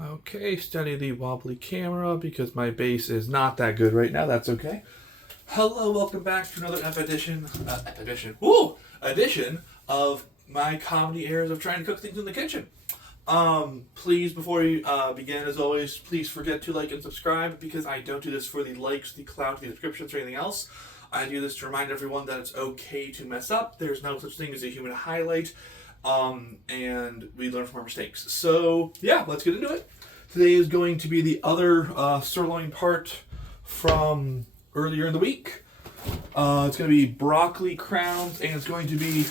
Okay, study the wobbly camera because my base is not that good right now. That's okay. Hello, welcome back to another edition of my comedy errors of trying to cook things in the kitchen. Please, before we begin, as always, please forget to like and subscribe because I don't do this for the likes, the clout, the subscriptions, or anything else. I do this to remind everyone that it's okay to mess up. There's no such thing as a human highlight. And we learn from our mistakes. So, yeah, let's get into it. Today is going to be the other sirloin part from earlier in the week. It's going to be broccoli crowns, and it's going to be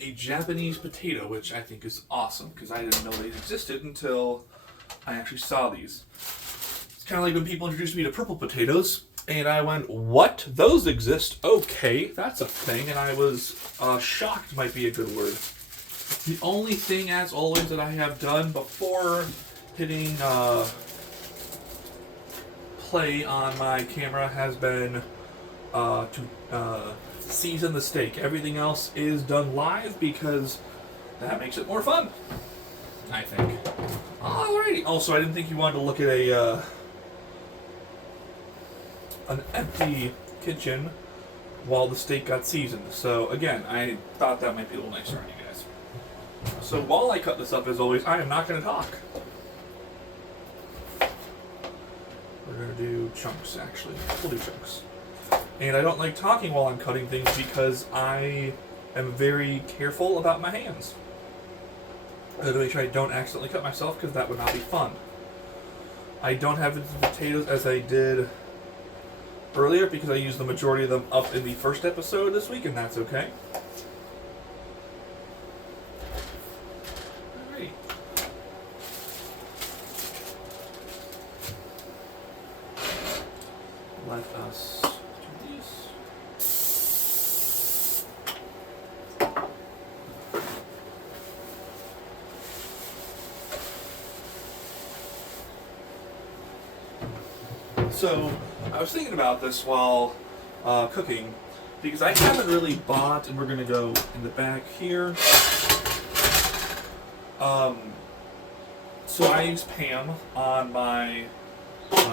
a Japanese potato, which I think is awesome, because I didn't know they existed until I actually saw these. It's kind of like when people introduced me to purple potatoes, and I went, what? Those exist? Okay, that's a thing. And I was shocked might be a good word. The only thing, as always, that I have done before hitting play on my camera has been to season the steak. Everything else is done live because that makes it more fun, I think. Alrighty. Also, I didn't think you wanted to look at an empty kitchen while the steak got seasoned. So again, I thought that might be a little nicer on you guys. So while I cut this up, as always, I am not going to talk. We're going to do chunks, actually. We'll do chunks. And I don't like talking while I'm cutting things because I am very careful about my hands. I have to make sure I don't accidentally cut myself because that would not be fun. I don't have the potatoes as I did earlier because I used the majority of them up in the first episode this week, and that's okay. Alright. Let us do these. So, I was thinking about this while cooking, because I haven't really bought, and we're going to go in the back here. So I use Pam on my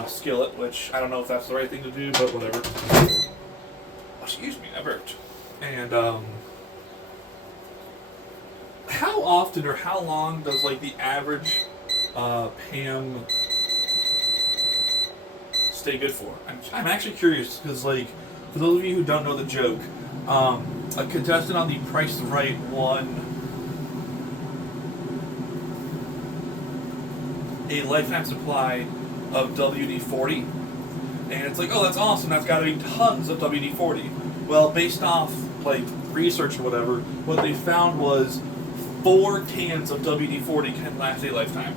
skillet, which I don't know if that's the right thing to do, but whatever. Oh, excuse me, I burped. And how often or how long does like the average Pam stay good for? I'm actually curious because, like, for those of you who don't know the joke, a contestant on The Price is Right won a lifetime supply of WD-40, and it's like, oh, that's awesome, that's got to be tons of WD-40. Well, based off like research or whatever, what they found was 4 cans of WD-40 can last a lifetime.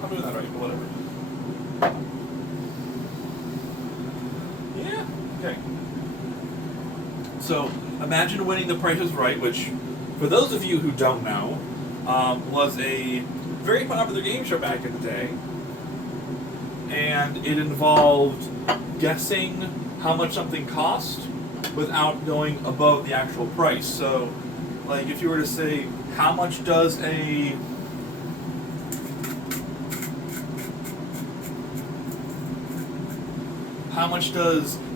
I'm doing that right, but whatever. Yeah, okay. So, imagine winning The Price is Right, which, for those of you who don't know, was a very popular game show back in the day. And it involved guessing how much something cost without going above the actual price. So, like, if you were to say, how much does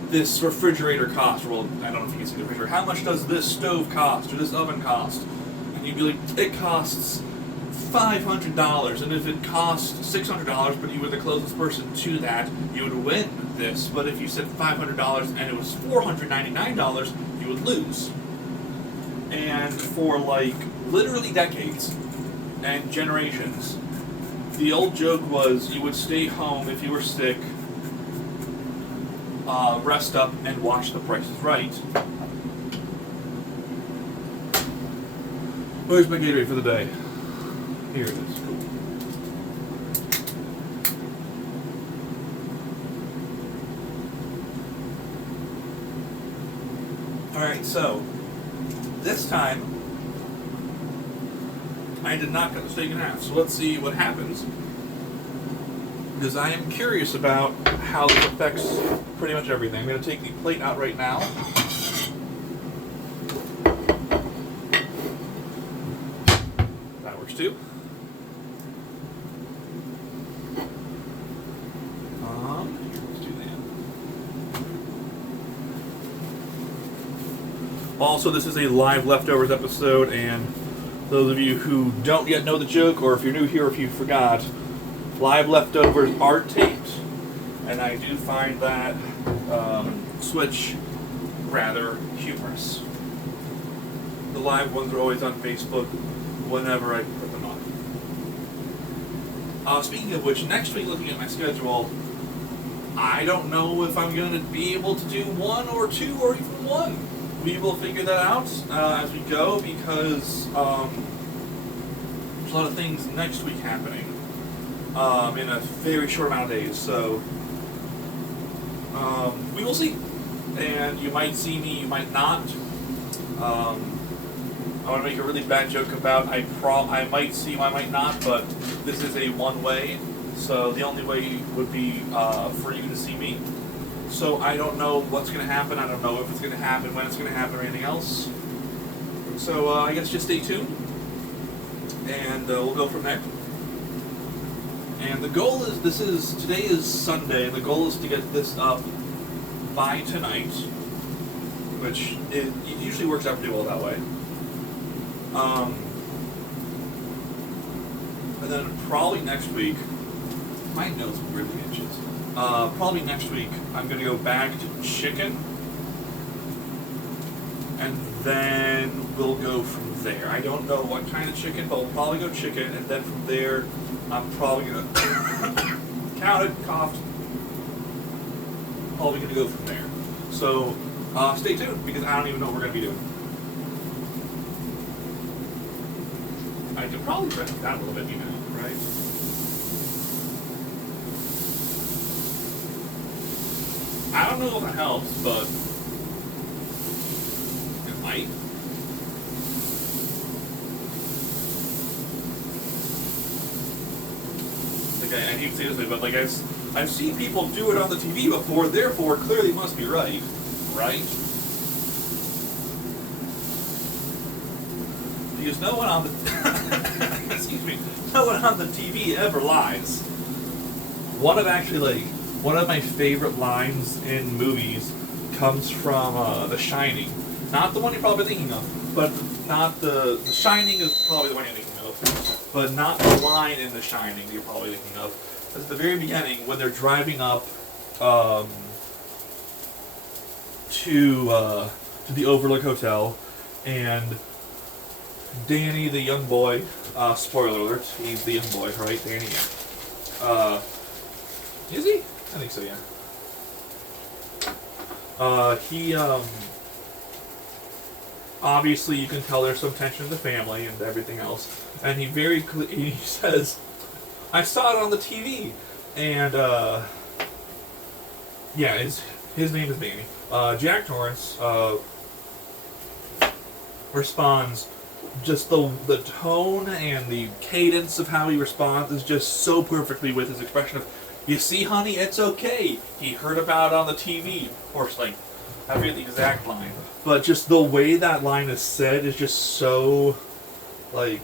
this refrigerator cost? Well, I don't know if you can see the refrigerator. How much does this stove cost or this oven cost? And you'd be like, it costs $500. And if it costs $600, but you were the closest person to that, you would win this. But if you said $500 and it was $499, you would lose. And for like literally decades and generations, the old joke was you would stay home if you were sick, rest up, and watch The Price is Right. Where's my Gatorade for the day? Here it is. Cool. Alright, so this time I did not cut the steak in half. So let's see what happens because I am curious about how this affects pretty much everything. I'm going to take the plate out right now. That works too. Let's do that. Also, this is a live leftovers episode, and those of you who don't yet know the joke, or if you're new here, if you forgot, live leftovers are taped, and I do find that switch rather humorous. The live ones are always on Facebook whenever I put them on. Speaking of which, next week, looking at my schedule, I don't know if I'm going to be able to do one or two or even one. We will figure that out as we go, because there's a lot of things next week happening in a very short amount of days. So we will see, and you might see me, you might not. I want to make a really bad joke about I might see you, I might not, but this is a one-way, so the only way would be for you to see me. So I don't know what's going to happen. I don't know if it's going to happen, when it's going to happen, or anything else. So I guess just stay tuned, and we'll go from there. And the goal is, today is Sunday, and the goal is to get this up by tonight, which it usually works out pretty well that way. And then probably next week, my nose really itches. Probably next week, I'm going to go back to chicken, and then we'll go from there. I don't know what kind of chicken, but we'll probably go chicken, and then from there, I'm probably going to count it, coughed, probably going to go from there. So, stay tuned, because I don't even know what we're going to be doing. I could probably press that a little bit, right? I don't know if it helps, but it might. Like I hate to say this way, but like I've seen people do it on the TV before, therefore clearly must be right, right? Because no one on the excuse me, no one on the TV ever lies. One of my favorite lines in movies comes from The Shining. Not the one you're probably thinking of, but not The Shining is probably the one you're thinking of, but not the line in The Shining that you're probably thinking of. At the very beginning, when they're driving up to the Overlook Hotel, and Danny, the young boy, spoiler alert, he's the young boy, right? Danny, yeah. Is he? I think so, yeah. He, obviously you can tell there's some tension in the family and everything else, and he he says, I saw it on the TV, and, yeah, his name is Danny. Jack Torrance, responds, just the tone and the cadence of how he responds is just so perfectly with his expression of, you see, honey, it's okay. He heard about it on the TV. Of course, like, I forget the exact line, but just the way that line is said is just so, like,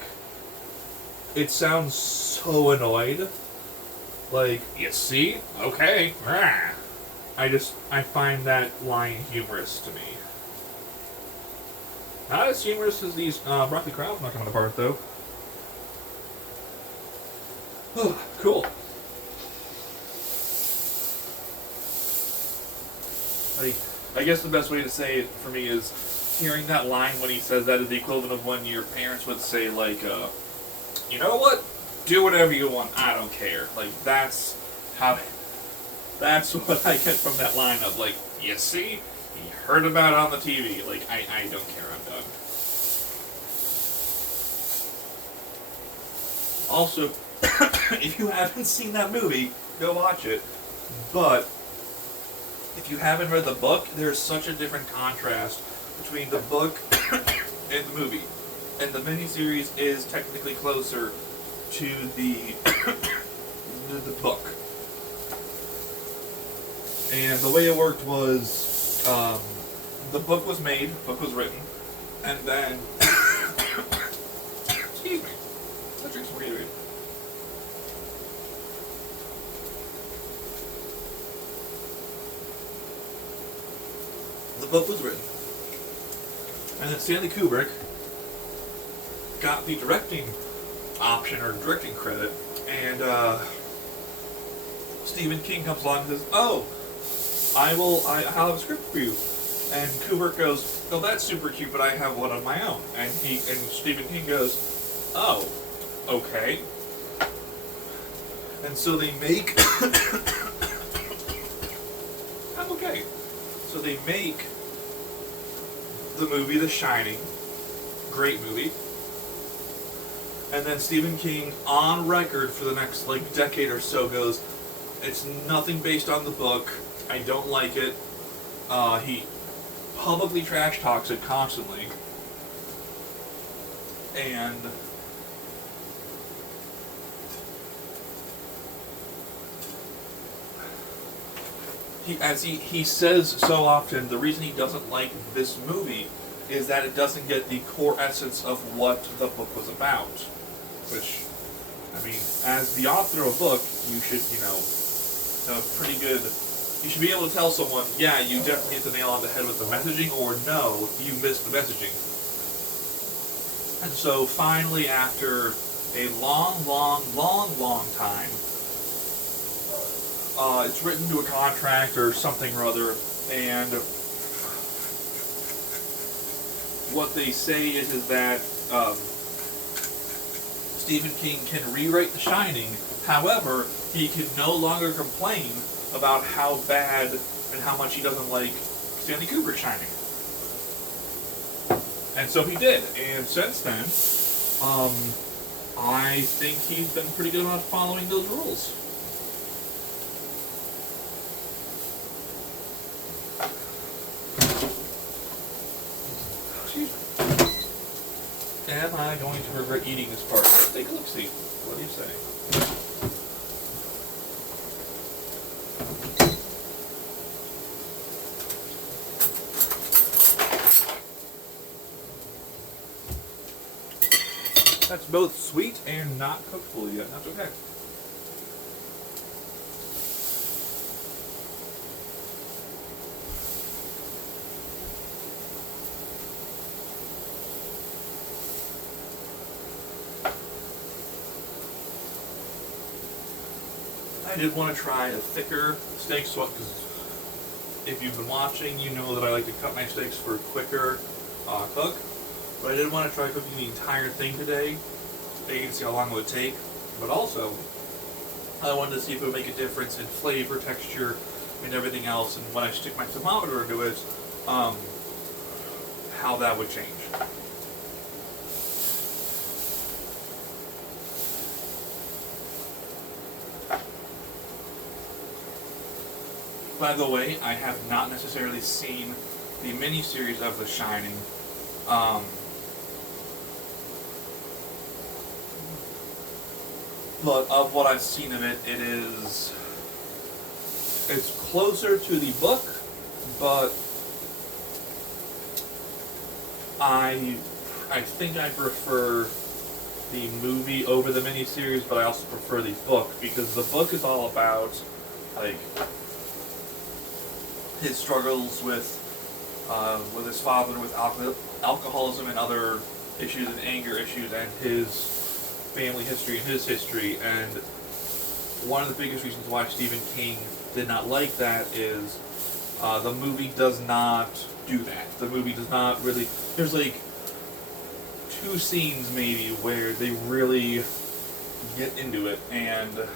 it sounds so annoyed. Like, you see? Okay. I find that line humorous to me. Not as humorous as these broccoli crowds not coming apart, though. Cool. I guess the best way to say it for me is hearing that line when he says that is the equivalent of when your parents would say, like, you know what? Do whatever you want. I don't care. Like, that's what I get from that line of, like, you see? He heard about it on the TV. Like, I don't care. I'm done. Also, if you haven't seen that movie, go watch it. But if you haven't read the book, there's such a different contrast between the book and the movie. And the miniseries is technically closer to the book. And the way it worked was, the book was made, the book was written, and then, excuse me, I'll drink some Gatorade. The book was written, and then Stanley Kubrick got the directing option or directing credit, and Stephen King comes along and says, "Oh, I'll have a script for you." And Kubrick goes, "Oh, that's super cute, but I have one of my own." And Stephen King goes, "Oh, okay." And so they make I'm okay. So they make the movie The Shining, great movie. And then Stephen King, on record for the next decade or so, goes, "It's nothing based on the book. I don't like it." He publicly trash talks it constantly, and he says so often, the reason he doesn't like this movie is that it doesn't get the core essence of what the book was about. Which, I mean, as the author of a book, you should, have a pretty good... You should be able to tell someone, yeah, you definitely hit the nail on the head with the messaging, or no, you missed the messaging. And so finally, after a long time, it's written to a contract or something or other, and what they say is that Stephen King can rewrite The Shining, however, he can no longer complain about how bad and how much he doesn't like Stanley Kubrick's Shining. And so he did, and since then, I think he's been pretty good about following those rules. Excuse me. Am I going to regret eating this part? Let's take a look-see. What do you say? That's both sweet and not cooked fully yet. That's okay. I did want to try a thicker steak, because if you've been watching, you know that I like to cut my steaks for a quicker cook. But I did want to try cooking the entire thing today, so you can see how long it would take. But also, I wanted to see if it would make a difference in flavor, texture, and everything else, and when I stick my thermometer into it, how that would change. By the way, I have not necessarily seen the miniseries of The Shining. But of what I've seen of it, it's closer to the book, but I think I prefer the movie over the miniseries, but I also prefer the book, because the book is all about, his struggles with his father, with alcoholism and other issues and anger issues, and his family history and his history. And one of the biggest reasons why Stephen King did not like that is the movie does not do that. The movie does not really... There's 2 scenes maybe where they really get into it, and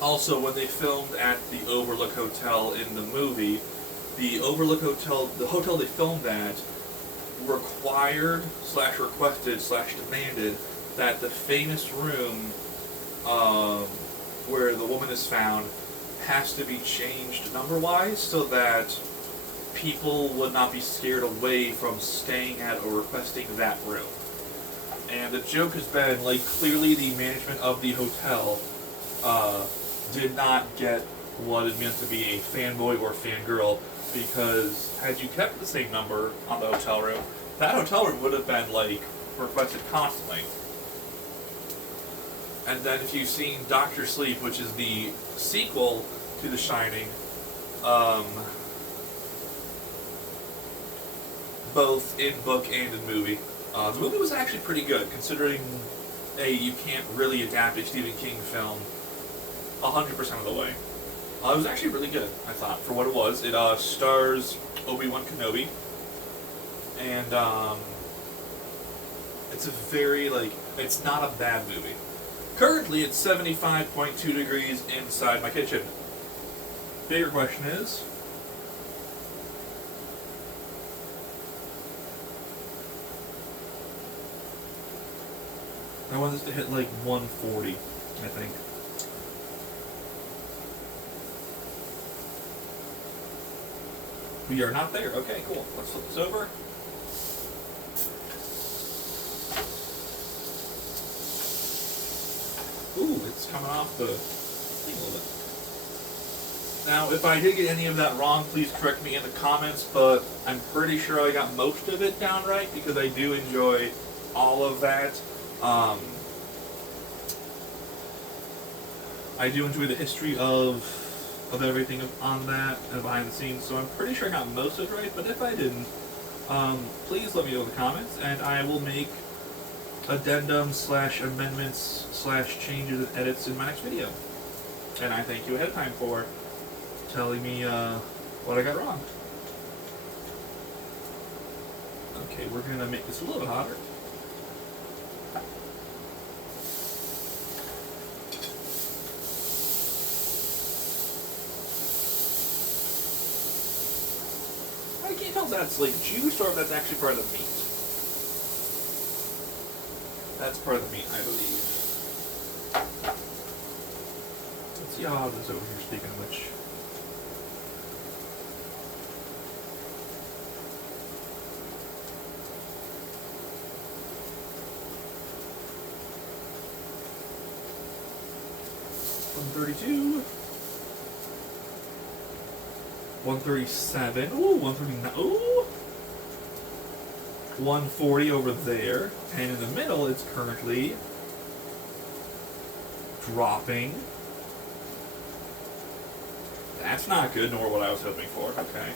also when they filmed at the Overlook Hotel in the movie, the Overlook Hotel, the hotel they filmed at, required / requested / demanded that the famous room where the woman is found has to be changed number-wise so that people would not be scared away from staying at or requesting that room. And the joke has been, clearly the management of the hotel did not get what it meant to be a fanboy or fangirl, because had you kept the same number on the hotel room, that hotel room would have been, like, requested constantly. And then if you've seen Doctor Sleep, which is the sequel to The Shining, both in book and in movie, the movie was actually pretty good, considering you can't really adapt a Stephen King film 100% of the way. It was actually really good, I thought, for what it was. It stars Obi-Wan Kenobi, and it's a very, like, it's not a bad movie. Currently, it's 75.2 degrees inside my kitchen. Bigger question is, I want this to hit like 140, I think. We are not there. Okay, cool. Let's flip this over. Ooh, it's coming off the thing a little bit. Now, if I did get any of that wrong, please correct me in the comments, but I'm pretty sure I got most of it down right, because I do enjoy all of that. I do enjoy the history of everything on that and behind the scenes, so I'm pretty sure I got most of it right, but if I didn't, please let me know in the comments, and I will make addendums / amendments / changes and edits in my next video. And I thank you ahead of time for telling me what I got wrong. Okay, we're going to make this a little bit hotter. I can't tell if that's like juice or if that's actually part of the meat. That's part of the meat, I believe. Let's see how this over here, speaking of which. $132. 137. Ooh, 139. Ooh. 140 over there. And in the middle, it's currently dropping. That's not good, nor what I was hoping for. Okay.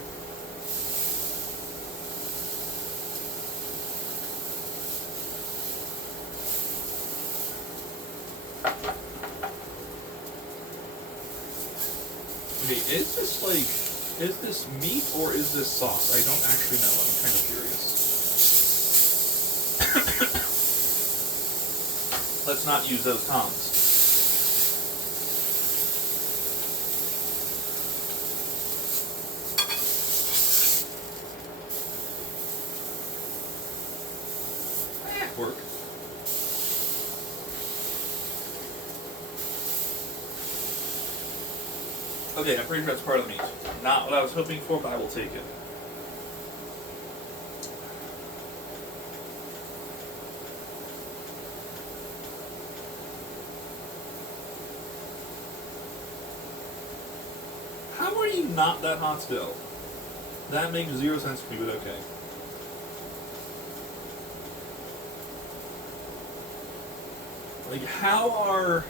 Okay, is this like, is this meat or is this sauce? I don't actually know. I'm kind of curious. Let's not use those tongs. Work. Okay, I'm pretty sure that's part of the meat. Not what I was hoping for, but I will take it. How are you not that hot still? That makes zero sense to me, but okay. Like, how are...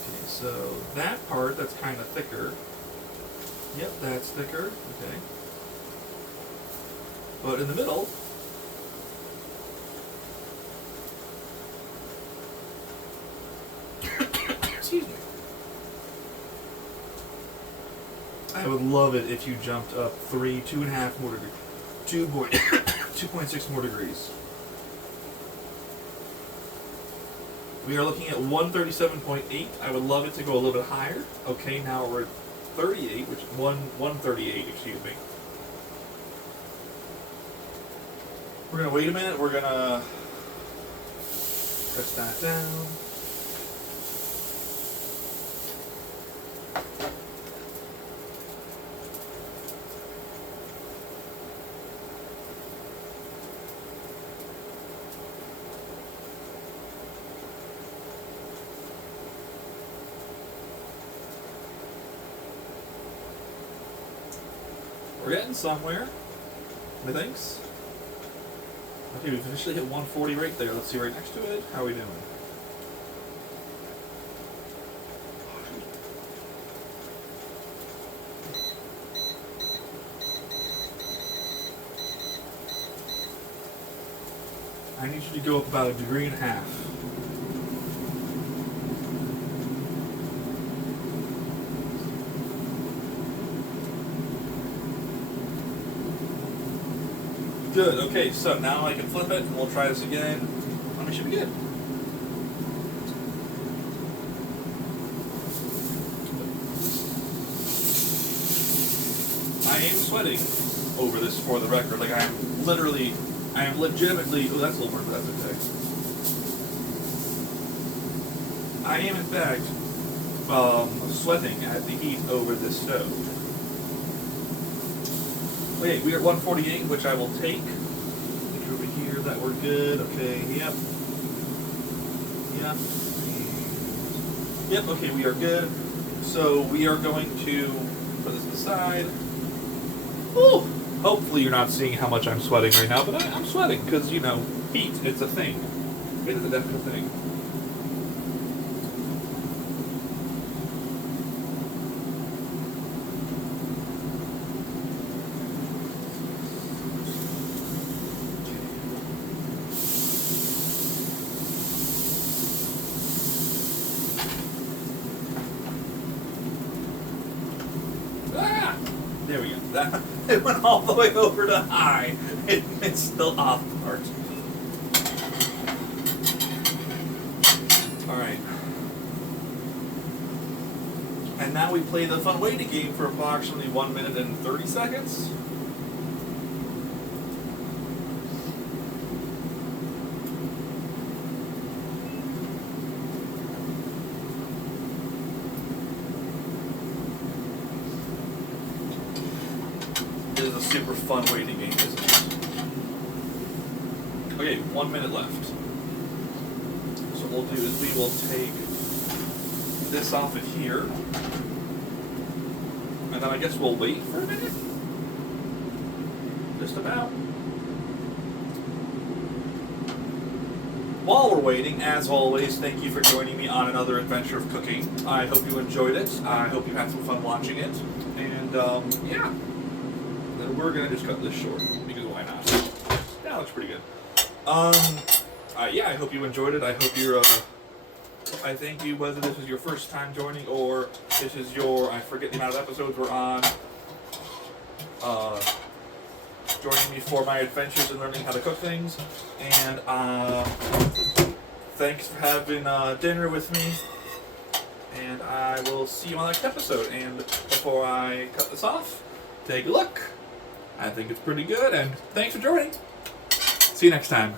Okay, so that part, that's kind of thicker. Yep, that's thicker. Okay. But in the middle... Excuse me. I would love it if you jumped up 2.5 more degrees, 2.6 more degrees. We are looking at 137.8. I would love it to go a little bit higher. Okay, now we're at 38, which 138, excuse me. We're gonna wait a minute. We're gonna press that down. getting somewhere. Methinks. Okay, we've officially hit 140 right there. Let's see right next to it. How are we doing? I need you to go up about 1.5 degrees. Good, okay, so now I can flip it and we'll try this again. I should be good. I am sweating over this for the record. Like, I am legitimately, oh, that's a little more, but that's okay. I am, in fact, sweating at the heat over this stove. Okay, we are at 148, which I will take. Look over here, that we're good. Okay, yep. Yep. Yep, okay, we are good. So we are going to put this aside. Ooh! Hopefully you're not seeing how much I'm sweating right now, but I'm sweating because, you know, heat, it's a thing. It is a definite thing. There we go. That, it went all the way over to high. It's still off part. Alright. And now we play the fun waiting game for approximately 1 minute and 30 seconds. This is a super fun waiting game, isn't it? Okay, 1 minute left. So what we'll do is we will take this off of here. And then I guess we'll wait for a minute. Just about. While we're waiting, as always, thank you for joining me on another adventure of cooking. I hope you enjoyed it. I hope you had some fun watching it. And, yeah. Then we're going to just cut this short, because why not? That looks pretty good. Yeah, I hope you enjoyed it. I hope you're, I thank you, whether this is your first time joining or this is your, I forget the amount of episodes we're on, joining me for my adventures and learning how to cook things. And thanks for having dinner with me. And I will see you on the next episode. And before I cut this off, take a look. I think it's pretty good, and thanks for joining. See you next time.